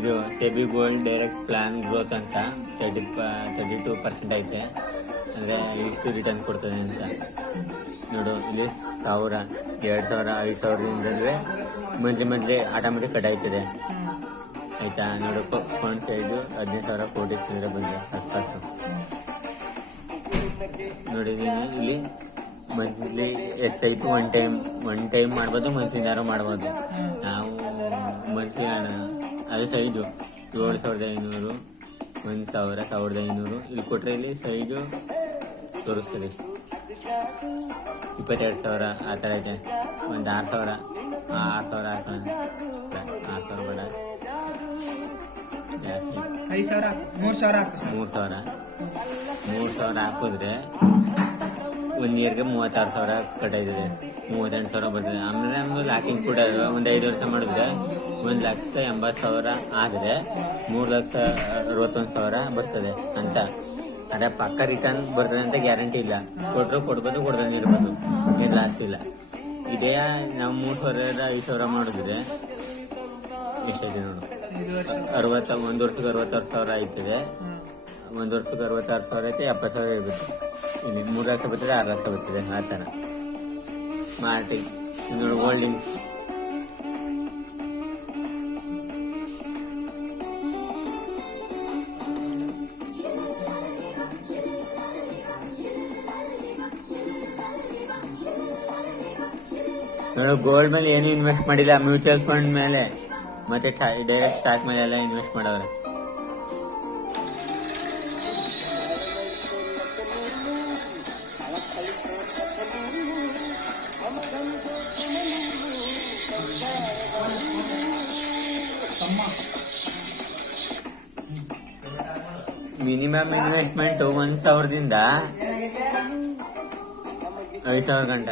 ಇದು SEBI gold direct plan growth ಅಂತ 32% ಐತೆ. ಅಂದರೆ ಇಷ್ಟು ರಿಟರ್ನ್ ಕೊಡ್ತದೆ ಅಂತ ನೋಡು. ಇಲ್ಲಿ 1000, 2000, 5000ದಿಂದಲೇ ಮಂತ್ಲಿ ಆಟೋಮೆಟಿಕ್ ಕಟ್ ಆಯ್ತದೆ ಆಯ್ತಾ. ನೋಡು ಫಂಡ್ ಸೈಜು 15,000 ಕೋಟಿ ತಿಂದರೆ ಬಂದರೆ ಆಸ್ಪಾಸು ನೋಡಿದ್ದೀನಿ. ಇಲ್ಲಿ ಮಂತ್ಲಿ SIP ಒನ್ ಟೈಮ್ ಮಾಡ್ಬೋದು, ಮಂತ್ಲಿನಾರು ಮಾಡ್ಬೋದು. ನಾವು ಮಂತ್ಲಿ ಅದು ಸೈಜು 7,500, 1,000, 1,500 ಇಲ್ಲಿ ಕೊಟ್ಟರೆ ಇಲ್ಲಿ ಸೈಜು ತೋರಿಸ್ತದೆ. 22,000 ಆ ಥರ ಐತೆ. ಒಂದು 6,000 ಹಾಕೋಣ. 6,000 ಬೇಡ, 3,000 ಹಾಕಿದ್ರೆ 1 ಇಯರ್ಗೆ 36,000 ಕಟ್ಟಾಯ್ತದೆ. 38,000 ಬರ್ತದೆ. ಆಮೇಲೆ ನಮ್ದು ಲಾಕಿಂಗ್ ಕೂಡ ಒಂದು 5 ವರ್ಷ ಮಾಡಿದ್ರೆ 1,80,000 ಆದರೆ 3,61,000 ಬರ್ತದೆ ಅಂತ. ಅದೇ ಪಕ್ಕ ರಿಟರ್ನ್ ಬರ್ತದೆ ಅಂತ ಗ್ಯಾರಂಟಿ ಇಲ್ಲ. ಕೊಟ್ಟರು ಕೊಡ್ಬೋದು, ಕೊಡ್ದಂಗೆ ಇರ್ಬೋದು, ಏನು ಲಾಸ್ ಇಲ್ಲ. ಇದೇ ನಾವು 3,000, 5,000 ಮಾಡಿದ್ರೆ ಎಷ್ಟೈತೆ ನೋಡು. 1 ವರ್ಷಕ್ಕೆ 66,000 ಆಯ್ತದೆ. 1 ವರ್ಷಕ್ಕೆ 66,000 ಐತೆ. 70,000 ಇರ್ಬೇಕು. ಇಲ್ಲಿ 3 ಲಕ್ಷ ಬರ್ತದೆ, 6 ಲಕ್ಷ ಬರ್ತದೆ. ಆ ಥರ ಮಾರ್ಟಿ ನೋಡು. ಹೋಲ್ಡಿಂಗ್ಸ್ ನೋಡು. ಗೋಲ್ಡ್ ಮೇಲೆ ಏನು ಇನ್ವೆಸ್ಟ್ ಮಾಡಿಲ್ಲ, ಮ್ಯೂಚುವಲ್ ಫಂಡ್ ಮೇಲೆ ಮತ್ತೆ ಡೈರೆಕ್ಟ್ ಸ್ಟಾಕ್ ಮೇಲೆ ಎಲ್ಲ ಇನ್ವೆಸ್ಟ್ ಮಾಡವ್ರೆ. ಮಿನಿಮಮ್ ಇನ್ವೆಸ್ಟ್ಮೆಂಟ್ 1,000ದಿಂದ 5,000 ಗಂಟ.